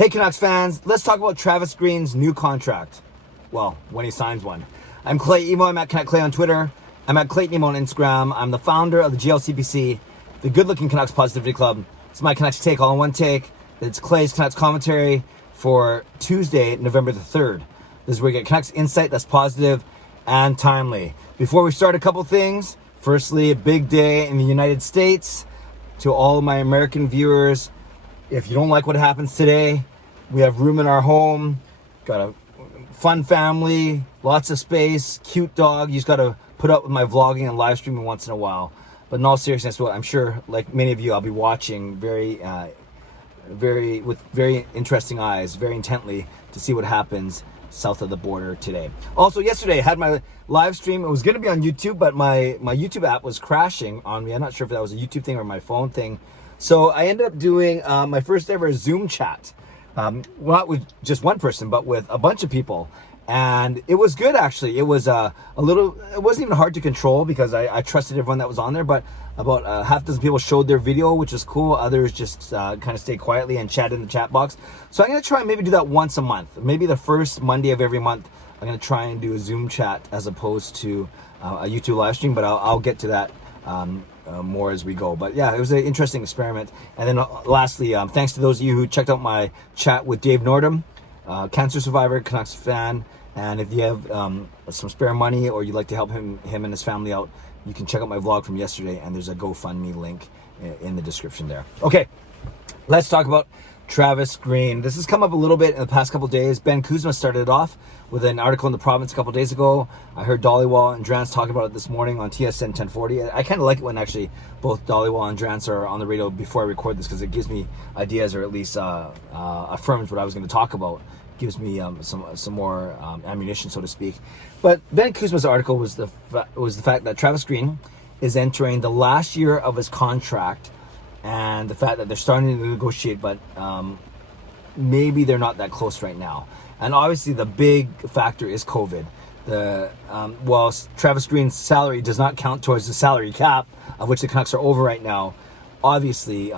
Hey Canucks fans, let's talk about Travis Green's new contract. Well, when he signs one. I'm Clay Emo, I'm at Canuck Clay on Twitter. I'm at Clayton Emo on Instagram. I'm the founder of the GLCPC, the Good Looking Canucks Positivity Club. It's my Canucks take all in one take. It's Clay's Canucks commentary for Tuesday, November the 3rd. This is where we get Canucks insight that's positive and timely. Before we start, a couple things. Firstly, a big day in the United States. To all of my American viewers, if you don't like what happens today, we have room in our home, got a fun family, lots of space, cute dog. You just got to put up with my vlogging and live streaming once in a while. But in all seriousness, well, I'm sure, like many of you, I'll be watching with very interesting eyes, very intently to see what happens south of the border today. Also, yesterday I had my live stream. It was going to be on YouTube, but my YouTube app was crashing on me. I'm not sure if that was a YouTube thing or my phone thing. So I ended up doing my first ever Zoom chat. Not with just one person, but with a bunch of people. And it was good, actually. It was it wasn't even hard to control because I trusted everyone that was on there, but about half a dozen people showed their video, which was cool. Others just kind of stayed quietly and chatted in the chat box. So I'm going to try and maybe do that once a month. Maybe the first Monday of every month, I'm going to try and do a Zoom chat as opposed to a YouTube live stream, but I'll get to that more as we go. But yeah, it was an interesting experiment. And then lastly, thanks to those of you who checked out my chat with Dave Nordum, cancer survivor, Canucks fan. And if you have some spare money or you'd like to help him and his family out, you can check out my vlog from yesterday, and there's a GoFundMe link in the description there. Okay, let's talk about Travis Green. This has come up a little bit in the past couple of days. Ben Kuzma started it off with an article in the Province a couple of days ago. I heard Dollywall and Drance talking about it this morning on TSN 1040. I kind of like it when actually both Dollywall and Drance are on the radio before I record this, because it gives me ideas, or at least affirms what I was going to talk about. Gives me some more ammunition, so to speak. But Ben Kuzma's article was the fact that Travis Green is entering the last year of his contract, and the fact that they're starting to negotiate, but maybe they're not that close right now. And obviously, the big factor is COVID. While Travis Green's salary does not count towards the salary cap, of which the Canucks are over right now, obviously.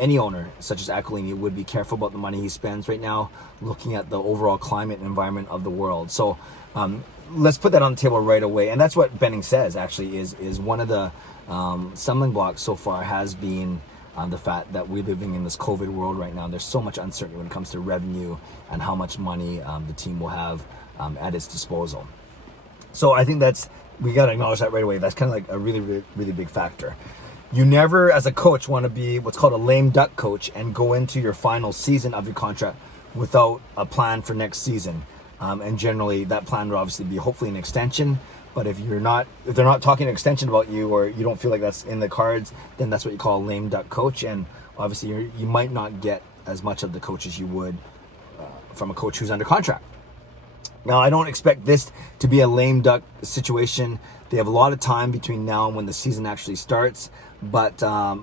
Any owner, such as Aquilini, would be careful about the money he spends right now, looking at the overall climate and environment of the world. So let's put that on the table right away. And that's what Benning says, actually, is one of the stumbling blocks so far has been the fact that we're living in this COVID world right now. There's so much uncertainty when it comes to revenue and how much money the team will have at its disposal. So I think we got to acknowledge that right away. That's kind of like a really, really, really big factor. You never, as a coach, want to be what's called a lame duck coach and go into your final season of your contract without a plan for next season. And generally, that plan would obviously be hopefully an extension. But if they're not talking an extension about you, or you don't feel like that's in the cards, then that's what you call a lame duck coach. And obviously, you might not get as much of the coach as you would from a coach who's under contract. Now, I don't expect this to be a lame duck situation. They have a lot of time between now and when the season actually starts, but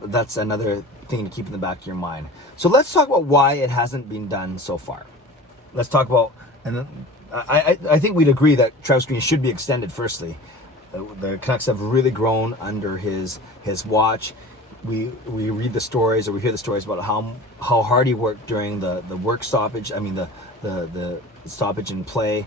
that's another thing to keep in the back of your mind. So let's talk about why it hasn't been done so far. Let's talk about, and I think we'd agree that Travis Green should be extended. Firstly, the Canucks have really grown under his watch. We read the stories, or we hear the stories about how hard he worked during the work stoppage. I mean the stoppage in play.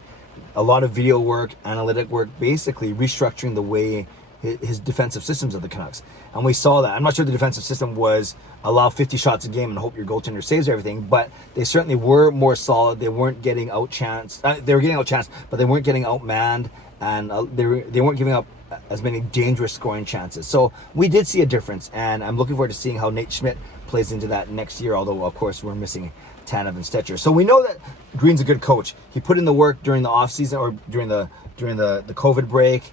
A lot of video work, analytic work, basically restructuring the way his defensive systems of the Canucks. And we saw that. I'm not sure the defensive system was allow 50 shots a game and hope your goaltender saves everything, but they certainly were more solid. They weren't getting outchanced. They were getting outchanced, but they weren't getting outmanned, and they weren't giving up as many dangerous scoring chances. So we did see a difference, and I'm looking forward to seeing how Nate Schmidt plays into that next year, although, of course, we're missing Tanev and Stetcher. So we know that Green's a good coach. He put in the work during the offseason, or during the COVID break.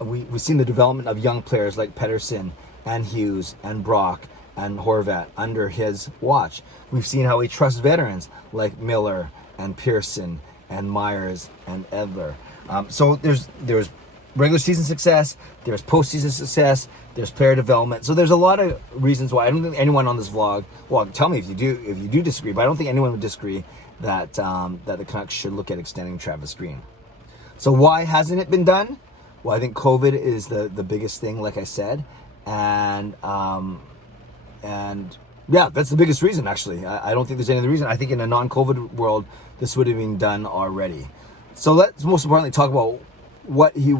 We've seen the development of young players like Pettersson and Hughes and Brock and Horvat under his watch. We've seen how he trusts veterans like Miller and Pearson and Myers and Edler. So there's regular season success, there's postseason success, there's player development. So there's a lot of reasons why. I don't think anyone on this vlog, well, tell me if you do disagree, but I don't think anyone would disagree that the Canucks should look at extending Travis Green. So why hasn't it been done? Well, I think COVID is the biggest thing, like I said, and Yeah, that's the biggest reason, actually. I don't think there's any other reason. I think in a non-COVID world, this would have been done already. So let's most importantly talk about what he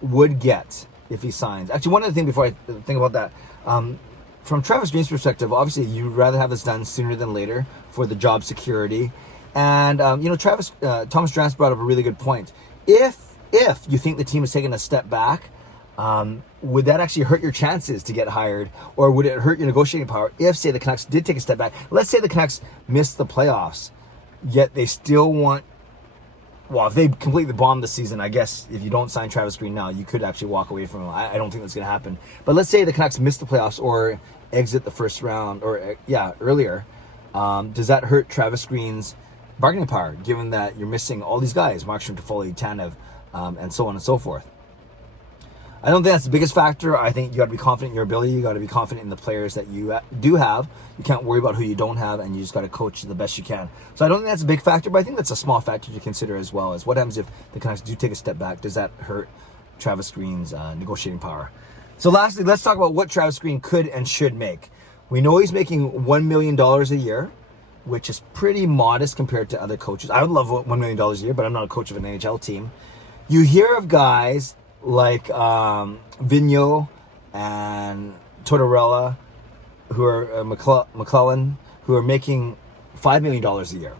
would get if he signs. Actually, one other thing before I think about that. From Travis Green's perspective, obviously, you'd rather have this done sooner than later for the job security. And, Thomas Drance brought up a really good point. If you think the team is taking a step back, would that actually hurt your chances to get hired, or would it hurt your negotiating power if, say, the Canucks did take a step back? Let's say the Canucks missed the playoffs, yet they still want, well, if they completely bomb the season, I guess if you don't sign Travis Green now, you could actually walk away from him. I don't think that's going to happen. But let's say the Canucks miss the playoffs or exit the first round, or earlier. Does that hurt Travis Green's bargaining power, given that you're missing all these guys, Markstrom, Toffoli, Tanev, and so on and so forth? I don't think that's the biggest factor. I think you got to be confident in your ability. You got to be confident in the players that you do have. You can't worry about who you don't have, and you just got to coach the best you can. So I don't think that's a big factor, but I think that's a small factor to consider as well. As what happens if the Canucks do take a step back? Does that hurt Travis Green's negotiating power? So lastly, let's talk about what Travis Green could and should make. We know he's making $1 million a year, which is pretty modest compared to other coaches. I would love $1 million a year, but I'm not a coach of an NHL team. You hear of guys like Vigneault and Tortorella, who are McClellan, who are making $5 million a year.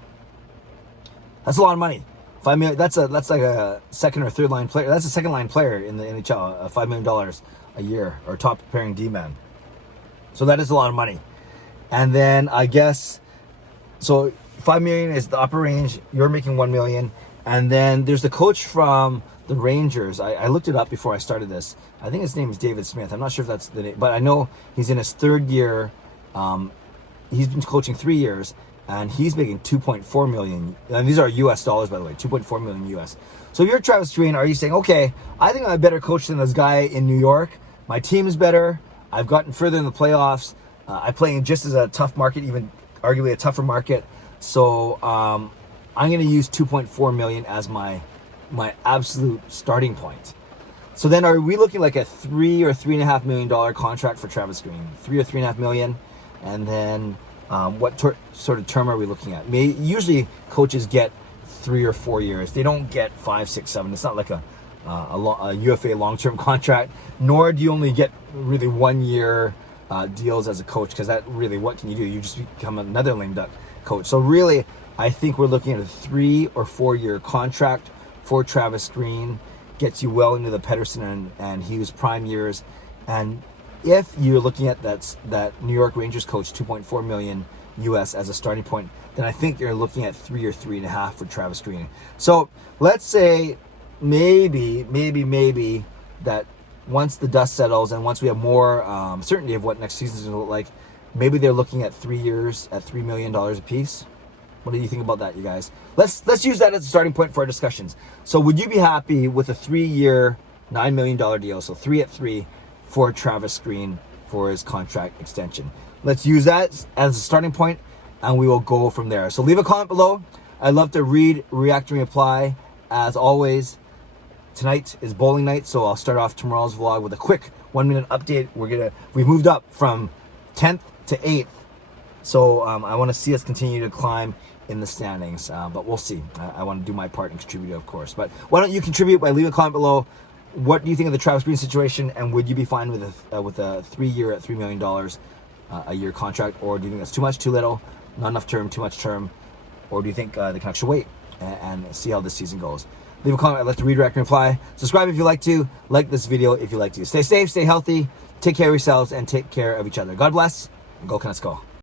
That's a lot of money. $5 million. That's like a second or third line player. That's a second line player in the NHL. $5 million a year, or top pairing D-man. So that is a lot of money. And then I guess, so $5 million is the upper range. You're making $1 million, and then there's the coach from the Rangers. I looked it up before I started this. I think his name is David Smith. I'm not sure if that's the name, but I know he's in his third year. He's been coaching 3 years, and he's making $2.4 million. And these are US dollars, by the way, $2.4 million US. So if you're Travis Green, are you saying, okay, I think I'm a better coach than this guy in New York. My team is better. I've gotten further in the playoffs. I play in just as a tough market, even arguably a tougher market. So I'm going to use $2.4 million as my absolute starting point. So then are we looking like a $3 or $3.5 million contract for Travis Green? $3 or $3.5 million? And then what sort of term are we looking at? Usually coaches get 3 or 4 years. They don't get 5, 6, 7. It's not like a UFA long-term contract, nor do you only get really 1 year deals as a coach, because that really, what can you do? You just become another lame duck coach. So really, I think we're looking at a 3 or 4 year contract for Travis Green. Gets you well into the Pettersson and Hughes prime years. And if you're looking at that New York Rangers coach, $2.4 million US as a starting point, then I think you're looking at 3 or 3.5 for Travis Green. So let's say maybe that once the dust settles and once we have more certainty of what next season is going to look like, maybe they're looking at 3 years at $3 million a piece. What do you think about that, you guys? Let's use that as a starting point for our discussions. So would you be happy with a 3-year, $9 million deal? So 3 at 3 for Travis Green for his contract extension. Let's use that as a starting point, and we will go from there. So leave a comment below. I'd love to read, react, and reply. As always, tonight is bowling night, so I'll start off tomorrow's vlog with a quick 1-minute update. We've moved up from 10th to 8th. So I want to see us continue to climb in the standings, but we'll see. I want to do my part and contribute, of course. But why don't you contribute by leaving a comment below? What do you think of the Travis Green situation, and would you be fine with a 3-year at $3 million a year contract, or do you think that's too much, too little, not enough term, too much term, or do you think the Canucks should wait and see how this season goes? Leave a comment. I'd love to read, react, and reply. Subscribe if you like to. Like this video if you like to. Stay safe, stay healthy, take care of yourselves, and take care of each other. God bless, and go Canucks go.